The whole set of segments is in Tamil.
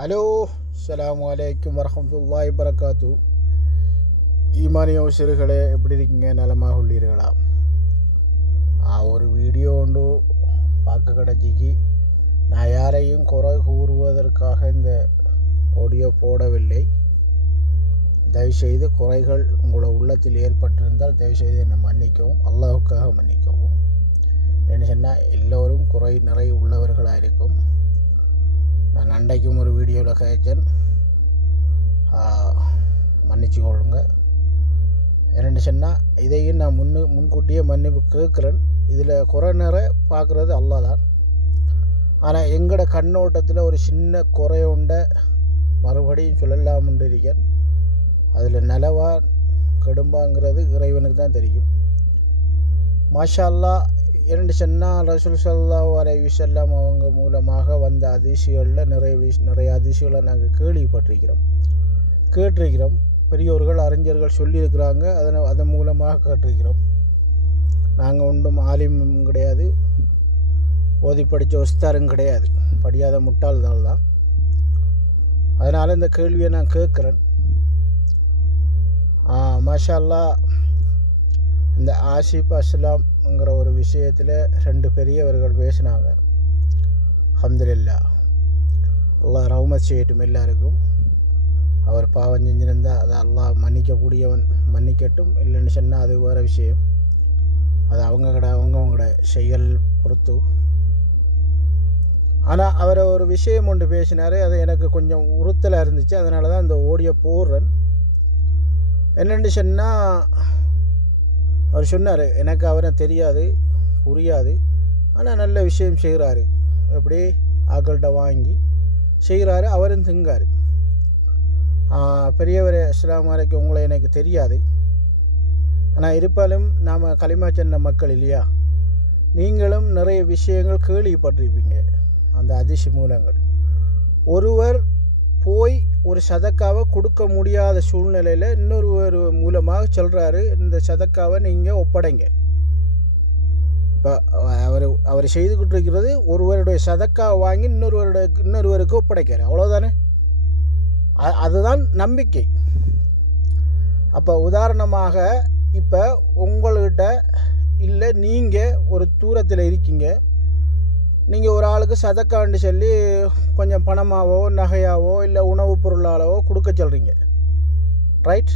ஹலோ, அஸ்ஸலாமு அலைக்கும் வரஹ்மத்துல்லாஹி வபரகாத்து. ஈமானிய உசிறுகளே, எப்படி இருக்கீங்க? நலமாக உள்ளீர்களா? ஒரு வீடியோ ஒன்று பார்க்க கிடச்சிக்கு. நான் யாரையும் குறை கூறுவதற்காக இந்த ஆடியோ போடவில்லை. தயவுசெய்து குறைகள் உங்களோட உள்ளத்தில் ஏற்பட்டிருந்தால் தயவுசெய்து என்னை மன்னிக்கவும், அல்லாஹுக்காக மன்னிக்கவும். என்ன சொன்னால் எல்லோரும் குறை நிறை உள்ளவர்களாக இருக்கும். நான் அன்றைக்கும் ஒரு வீடியோவில் கேட்டேன், மன்னிச்சு கொள்ளுங்க. என்னென்னு சொன்னால் இதையும் நான் முன்கூட்டியே மன்னிப்பு கேட்குறேன். இதில் குறை நிறை பார்க்குறது அல்லா தான். ஆனால் எங்களோட கண்ணோட்டத்தில் ஒரு சின்ன குறை உண்டை மறுபடியும் சொல்லலாம்னு இருக்கேன். அதில் நலவா கெடும்பாங்கிறது இறைவனுக்கு தான் தெரியும். மாஷா அல்லாஹ். இரண்டு சொன்னால் ரசூல் ஸல்லல்லாஹு அலைஹி வஸல்லம் அவங்க மூலமாக வந்த அதிசயங்களில் நிறைய அதிசயங்களை நாங்கள் கேட்டிருக்கிறோம். பெரியோர்கள் அறிஞர்கள் சொல்லியிருக்கிறாங்க. அதன் மூலமாக கேட்டிருக்கிறோம். நாங்கள் ஒன்றும் ஆலிமும் கிடையாது, ஓதி படித்த உஸ்தாரும் கிடையாது, படியாத முட்டாள்தான் தான். அதனால் இந்த கேள்வியை நான் கேட்குறேன். மாஷா அல்லாஹ். இந்த ஆசிப் அஸ்லாம்ங்கிற ஒரு விஷயத்தில் ரெண்டு பெரியவர்கள் பேசினாங்க. அல்ஹம்துலில்லாஹ், அல்லாஹ் ரஹ்மத் செய்யட்டும் எல்லாருக்கும். அவர் பாவம் செஞ்சிருந்தால் அதை அல்லாஹ் மன்னிக்கக்கூடியவன், மன்னிக்கட்டும். இல்லைன்னு சொன்னால் அது வேறு விஷயம். அது அவங்களோட செயல் பொறுத்து. ஆனால் அவரை ஒரு விஷயம் ஒன்று பேசினார். அது எனக்கு கொஞ்சம் உறுத்தலாக இருந்துச்சு. அதனால தான் இந்த ஓடியோ போடுறேன். என்னென்னு சொன்னால் அவர் சொன்னார், எனக்கு அவரை தெரியாது, புரியாது, ஆனால் நல்ல விஷயம் செய்கிறாரு. எப்படி ஆக்கள்கிட்ட வாங்கி செய்கிறாரு, அவரும் திங்கார். பெரியவர் அஸ்ஸலாமு அலைக்கும், உங்களை எனக்கு தெரியாது, ஆனால் இருப்பாலும் நாம் களிமா சொன்ன மக்கள் இல்லையா? நீங்களும் நிறைய விஷயங்கள் கேள்விப்பட்டிருப்பீங்க. அந்த அதிர்ச்சி மூலங்கள் ஒருவர் போய் ஒரு சதக்காவை கொடுக்க முடியாத சூழ்நிலையில் இன்னொருவர் மூலமாக சொல்கிறாரு, இந்த சதக்காவை நீங்கள் ஒப்படைங்க. இப்போ அவர் செய்துக்கிட்டு இருக்கிறது ஒருவருடைய சதக்காவை வாங்கி இன்னொருவருக்கு ஒப்படைக்கிறார், அவ்வளோதானே? அதுதான் நம்பிக்கை. அப்போ உதாரணமாக இப்போ உங்கள்கிட்ட இல்லை, நீங்கள் ஒரு தூரத்தில் இருக்கீங்க, நீங்கள் ஒரு ஆளுக்கு சதக்கான்னு சொல்லி கொஞ்சம் பணமாவோ நகையாவோ இல்லை உணவுப் பொருளாலவோ கொடுக்க சொல்கிறீங்க, ரைட்?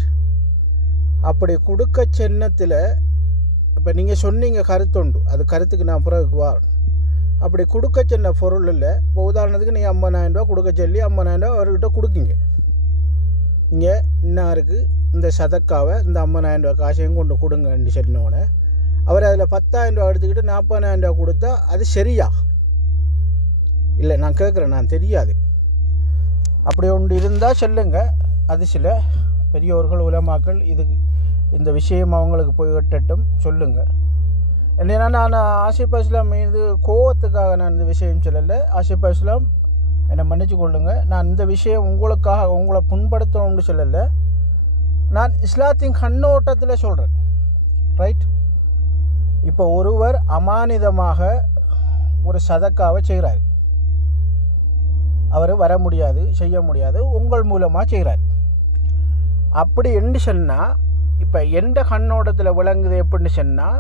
அப்படி கொடுக்க சின்னத்தில் இப்போ நீங்கள் சொன்னீங்க கருத்துண்டு, அது கருத்துக்கு நான் பிறகு வார். அப்படி கொடுக்க சின்ன பொருள் இல்லை. இப்போ உதாரணத்துக்கு நீங்கள் 50,000 ரூபா கொடுக்க சொல்லி 50,000 ரூபா அவர்கிட்ட கொடுக்குங்க. நீங்கள் இன்னாருக்கு இந்த சதக்காவை, இந்த 50,000 ரூபா காசையும் கொண்டு கொடுங்கன்னு சொன்னோன்னே அவர் அதில் 10,000 ரூபா எடுத்துக்கிட்டு 40,000 ரூபா கொடுத்தா அது சரியா? இல்லை, நான் கேட்குறேன், நான் தெரியாது. அப்படி ஒன்று இருந்தால் சொல்லுங்கள். அது சில பெரியோர்கள் உலமாக்கள் இந்த விஷயம் அவங்களுக்கு போய் விட்டட்டும், சொல்லுங்கள். என்னென்னா நான் ஆசிப் அஸ்லாம் மீது கோவத்துக்காக நான் இந்த விஷயம் சொல்லலை. ஆசிப் அஸ்லாம் என்னை மன்னிச்சு கொள்ளுங்கள். நான் இந்த விஷயம் உங்களை புண்படுத்தணும்னு சொல்லலை. நான் இஸ்லாத்தின் கண்ணோட்டத்தில் சொல்கிறேன், ரைட்? இப்போ ஒருவர் அமானிதமாக ஒரு சதக்காவை செய்கிறார், அவர் வர முடியாது, செய்ய முடியாது, உங்கள் மூலமாக செய்கிறார். அப்படி என்று சொன்னால் இப்போ எந்த கண்ணோட்டத்தில் விளங்குது எப்படின்னு சொன்னால்,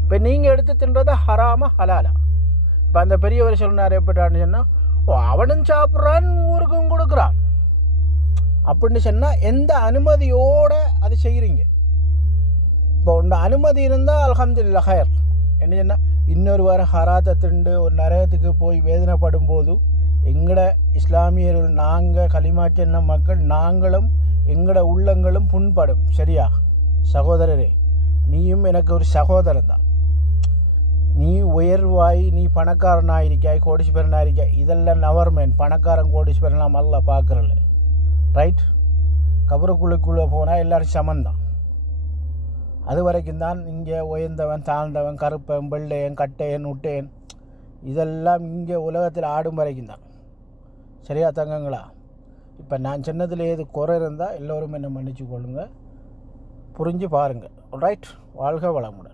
இப்போ நீங்கள் எடுத்து தின்றதை ஹராமா ஹலாலா? இப்போ அந்த பெரியவர் சொன்னார் எப்படின்னு சொன்னால், அவனும் சாப்பிட்றான், ஊருக்கும் கொடுக்குறான் அப்படின்னு சொன்னால் எந்த அனுமதியோடு அதை செய்கிறீங்க? இப்போ உண்ட அனுமதி இருந்தால் அல்ஹம்துலில்லாஹ் ஹைர். என்ன சொன்னால், இன்னொரு வாரம் ஹராத்தை திண்டு ஒரு நரகத்துக்கு போய் வேதனைப்படும் போது எங்களோட இஸ்லாமியர்கள், நாங்கள் களிமா சொன்ன மக்கள், நாங்களும் எங்களோட உள்ளங்களும் புண்படும். சரியா சகோதரரே? நீயும் எனக்கு ஒரு சகோதரன் தான். நீ உயர்வாய், நீ பணக்காரனாயிருக்காய், கோடீஸ்வரனாயிருக்காய், இதெல்லாம் நவர்மேன். பணக்காரன் கோடீஸ்வரன்லாம் அல்ல பார்க்குறல, ரைட்? கபருக்குள்ளுக்குள்ளே போனால் எல்லோரும் சமந்தான். அது வரைக்கும் தான் இங்கே உயர்ந்தவன் தாழ்ந்தவன், கருப்பன் வெள்ளையன் கட்டையன் உட்டையன், இதெல்லாம் இங்கே உலகத்தில் ஆடும் வரைக்கும் தான். சரியா தங்கங்களா? இப்போ நான் சின்னதில் ஏது குறை இருந்தால் எல்லோரும் என்னை மன்னிச்சு கொள்ளுங்கள், புரிஞ்சு பாருங்கள், ரைட்? வாழ்க வளமுடன்.